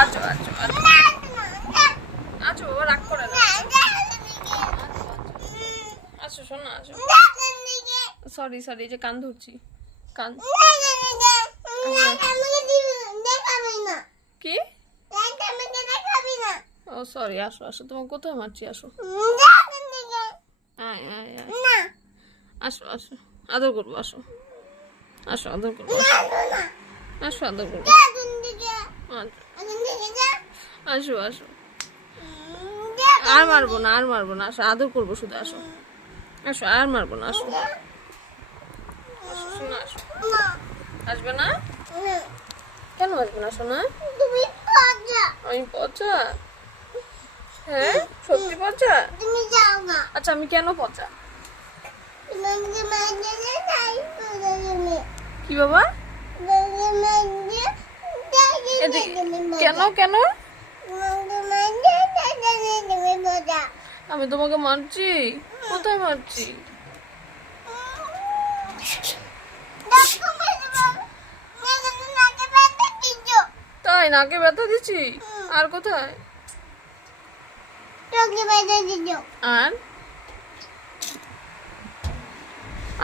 আছো আছো আছো বাবা, রাগ করে না। আছো শোনো, আছো। সরি সরি, যে কান ধরছি, কান। কি? ও সরি, আসো আসো, তোমার কোথায় মারছি, আসো। আয় আয় আয়, আসো আসো, আদর করবো, আসো আসো, আদর করবো, আসো আদর করবো, আসো আসো। আর মারবো না, আর মারবো না, আসো, আদর করবো শুধু, আসো আসো, আর মারবো না, আসো আসো শোনা, আসো। আসবে না? কেন আসবে না শোনা? আমি পচা? হ্যাঁ সত্যি পচা? আচ্ছা আমি কেন পচা? কি বাবা? কেন কেন? আমি তোমাকে মারছি? কোথায় মারছি? তাই নাকে ব্যথা দিচ্ছি? আর কোথায়? আর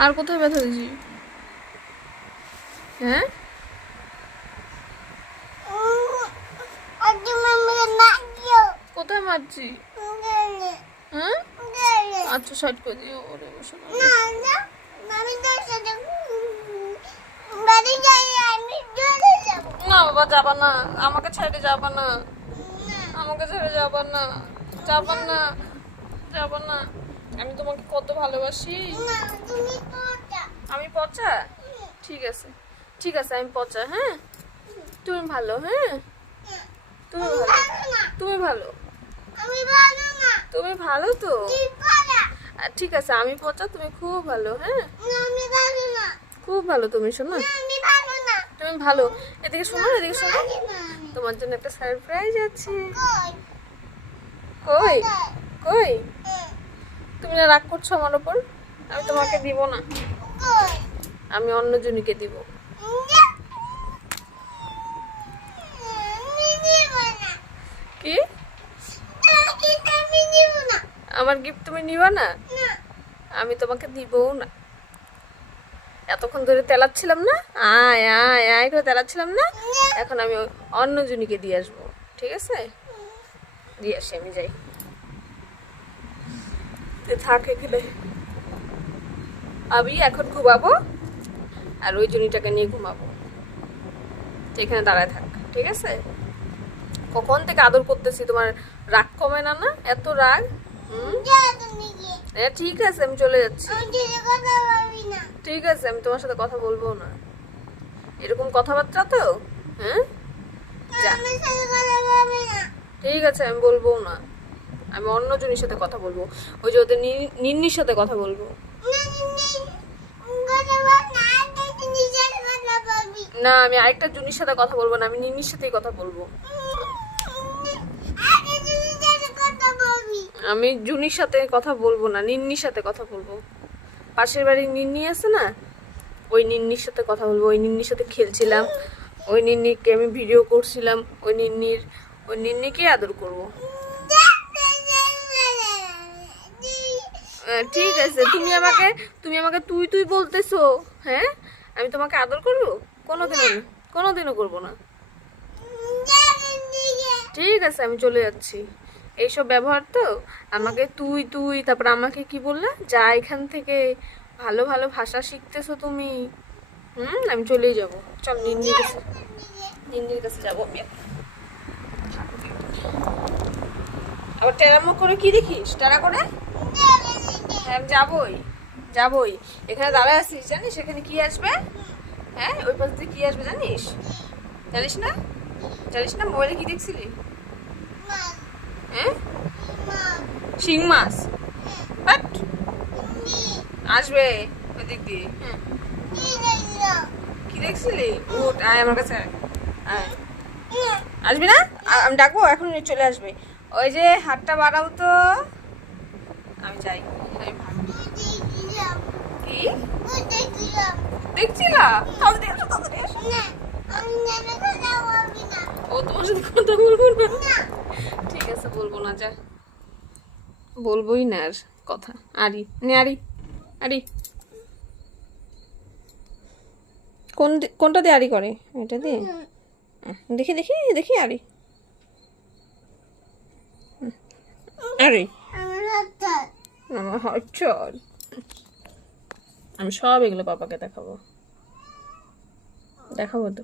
আর কোথায় ব্যথা দিচ্ছি? হ্যাঁ কোথায় মারছি? হ্যাঁ আচ্ছা সাইড করে দিও, ওরে বসে না বাবা, যাবা না, আমাকে ছেড়ে যাবা না, আমাকে ছেড়ে যাবা না, যাবা না, যাবা না। আমি তোমাকে কত ভালোবাসি। আমি পচা? ঠিক আছে ঠিক আছে, আমি পচা। হ্যাঁ তুমি ভালো, হ্যাঁ তুমি ভালো, তুমি ভালো, তুমি ভালো তো। ঠিক আছে, আমি পচা, তুমি খুব ভালো। হ্যাঁ খুব ভালো তুমি, শোনো তুমি ভালো। এদিকে শোনো, এদিকে শোনো, তোমার জন্য একটা সারপ্রাইজ আছে। কই কই? তুমি না রাগ করছো আমার ওপর? আমি তোমাকে দিব না, আমি অন্য জনকে দিব। কি? আমার গিফট তুমি নিবা না? আমি তোমাকে দিবও না। এতক্ষণ ধরে তেলাচ্ছিলাম না, আয় আয় আয় করে তেলাচ্ছিলাম না, এখন আমি অন্য জনকে দিয়ে আসবো। ঠিক আছে, দিয়ে আসি, আমি যাই। থাক এখানে, আমি এখন ঘুমাবো আর ওই জনিটাকে নিয়ে ঘুমাবো। এখানে দাঁড়ায় থাক, ঠিক আছে? কখন থেকে আদর করতেছি, তোমার রাগ কমে না? না এত রাগ? ঠিক আছে, আমি চলে যাচ্ছি। ঠিক আছে, আমি তোমার সাথে কথা বলবো না, এরকম কথাবার্তা তো। হ্যাঁ ঠিক আছে, আমি বলবো না, আমি অন্য জনের সাথে কথা বলবো, ওই যে ওদের নিন্নির সাথে কথা বলবো। না আমি আরেকটা জুনির সাথে কথা বলবো না, আমি নিন্নির সাথেই কথা বলবো। আমি জুনির সাথে কথা বলবো না, নিন্নির সাথে কথা বলবো। পাশের বাড়ির নিন্নি আছে না, ওই নিন্নির সাথে কথা বলবো। ওই নিন্নির সাথে খেলছিলাম, ওই নিন্নিকে আমি ভিডিও করছিলাম, ওই নিন্নিকে আদর করবো। ঠিক আছে, তুমি আমাকে তুই তুই বলতেছো। হ্যাঁ আমি তোমাকে আদর করবো? কোনোদিনও করবো না। ঠিক আছে, আমি চলে যাচ্ছি। এইসব ব্যবহার তো, আমাকে তুই তুই, তারপর আমাকে কি বললা, যা এখান থেকে, ভালো ভালো ভাষা শিখতেছো তুমি। আমি চলেই যাবো। চল নিন্দির কাছে যাবো আমি। আবার টেরামো করে কি দেখিস? টেরা করে? হ্যাঁ যাবই। এখানে দাঁড়ায় আসিস, জানিস এখানে কি আসবে? হ্যাঁ ওই পাশ দিয়ে কি আসবে জানিস? জানিস না মোবাইলে কি দেখছিলি? হ্যাঁ শিং মাছ আসবে ওই দিক দিয়ে। কি দেখছিলি? উঠ, আয় আমার কাছে, আয়। আসবি না? আমি ডাকবো, এখন চলে আসবে। ওই যে হাতটা বাড়াও তো, আমি যাই। কি দেখছিলাম? ও তোমার সাথে কথা বলবো না? ঠিক আছে, বলবো না, যা। বলবোই না আর কথা। আরি নে, আরি আরি। কোনটা দিয়ে আরি করে? এটা দিয়ে? দেখি দেখি দেখি, আরি আরি আমার হাত চল। আমি সব এগুলো পাপাকে দেখাবো। দেখাবো তো।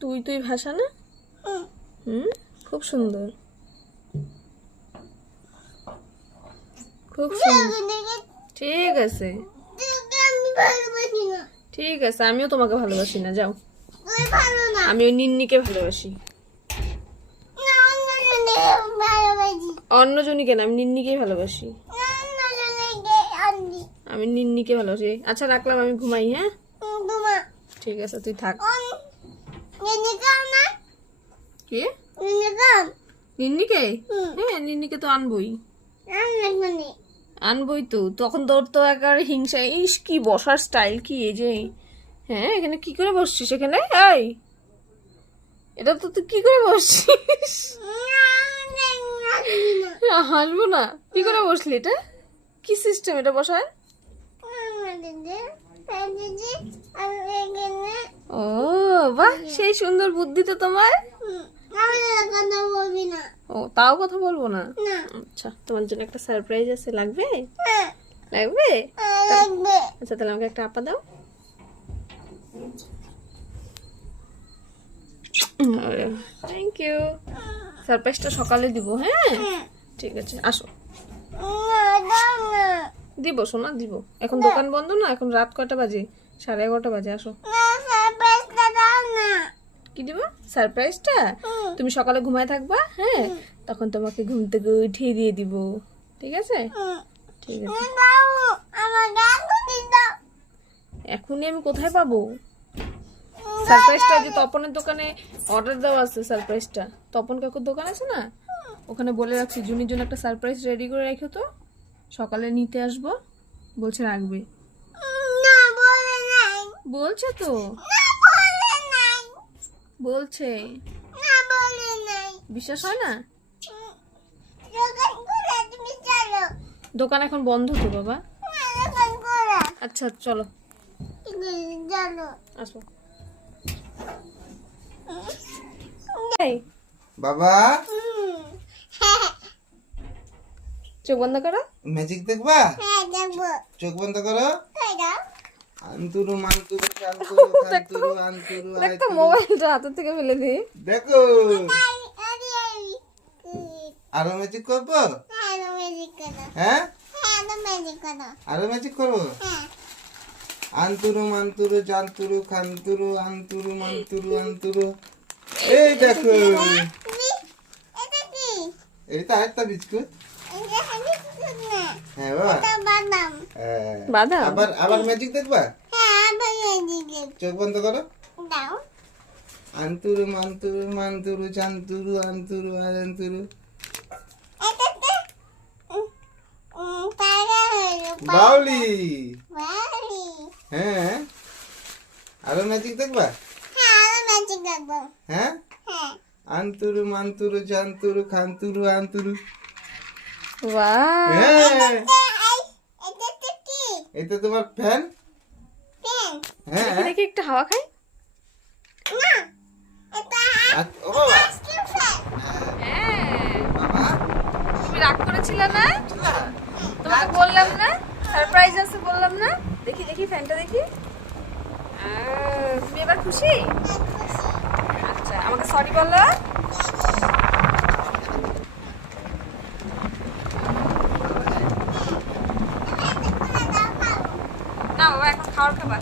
তুই তুই ভাষা না? খুব সুন্দর, খুব সুন্দর। ঠিক আছে, ঠিক আছে, আমিও তোমাকে ভালোবাসি না, যাও। আমি ওই নিন্নিকে ভালোবাসি। অন্য জনকে না, আমি নিন্নিকেই ভালোবাসি। আমি নিন্নিকে ভালোবাসি। আচ্ছা রাখলাম, আমি ঘুমাই। হ্যাঁ ঠিক আছে, তুই থাক। কে? নিন্নিকে? হ্যাঁ, নিন্নিকে তো আনবই, আনবই তো। তখন তোর তো একেবারে হিংসা। ইস, কি বসার স্টাইল কি এই যে। হ্যাঁ, এখানে কি করে বসছিস? এখানে এই, এটা তো তুই কি করে বসছিস? হাসবো না। কি করে বসলি? এটা কি সিস্টেম এটা বসার? ও বাহ, সেই সুন্দর বুদ্ধি তো তোমার। ও, তাও কথা বলবো না? আচ্ছা, তোমার জন্য একটা সারপ্রাইজ আছে, লাগবে? লাগবে? আচ্ছা তাহলে আমাকে একটা আপা দাও। Thank you. সারপ্রাইজটা সকালে দিব। হ্যাঁ ঠিক আছে, আসো। দিব সোনা, দিব। এখন দোকান বন্ধ না, এখন রাত কয়টা বাজে? 11:30 বাজে। আসো। কি দিব? সারপ্রাইজটা তুমি সকালে ঘুমায় থাকবা। হ্যাঁ, তখন তোমাকে ঘুম থেকে উঠিয়ে দিয়ে দিব। ঠিক আছে? ঠিক আছে। এখনই আমি কোথায় পাবো সারপ্রাইজটা? যে তপনের দোকানে অর্ডার দেওয়া আছে সারপ্রাইজটা। তপন কাকুর দোকান আছে না, ওখানে বলে রাখছি জুনির জন্য একটা সারপ্রাইজ রেডি করে রাখো তো, সকালে নিতে আসবো বলছে, রাখবে। বলছে তো, বলছে। বিশ্বাস হয় না? দোকান এখন বন্ধ তো বাবা। আচ্ছা চলো, আসো। বাবা, চোখ বন্ধ করো। ম্যাজিক দেখবা? চোখ বন্ধ করো। আন্তরু মান্তরু শান্তরু খান্তরু আন্তরু দেখো, মোবাইলটা হাতের থেকে ফেলে দিই। দেখো, আরো ম্যাজিক করবো? হ্যাঁ, আরো ম্যাজিক করবো। আন্তরু মান্তরু জান্তরু খান্তরু আন্তরু মান্তরু আন্তরু। এই দেখো, এটা আরেকটা বিস্কুট। হ্যাঁ বাবা, বাদাম। আবার আবার ম্যাজিক দেখবা? চোখ বন্ধ করো। আন্তরু মান্তরু মান্তরু জান্তরু আন্তরু আর আন্তরু। বাউলি। হ্যাঁ, আরো ম্যাজিক দেখবা? হ্যাঁ, আন্তরু মান্তরু জান্তরু খান্তরু আন্তরু। বাহ, হ্যাঁ, এটা তোমার ফ্যান। হ্যাঁ, দেখি দেখি একটু হাওয়া খাই। ও বাবা, হ্যাঁ, বাবা, তুমি রাগ করেছিলে না? তোমাকে বললাম না সারপ্রাইজ আছে, বললাম না? দেখি দেখি ফ্যানটা দেখি। তুমি এবার খুশি? আচ্ছা, আমাকে সরি বলো। না বাবা, এখন খাওয়ার খাবার।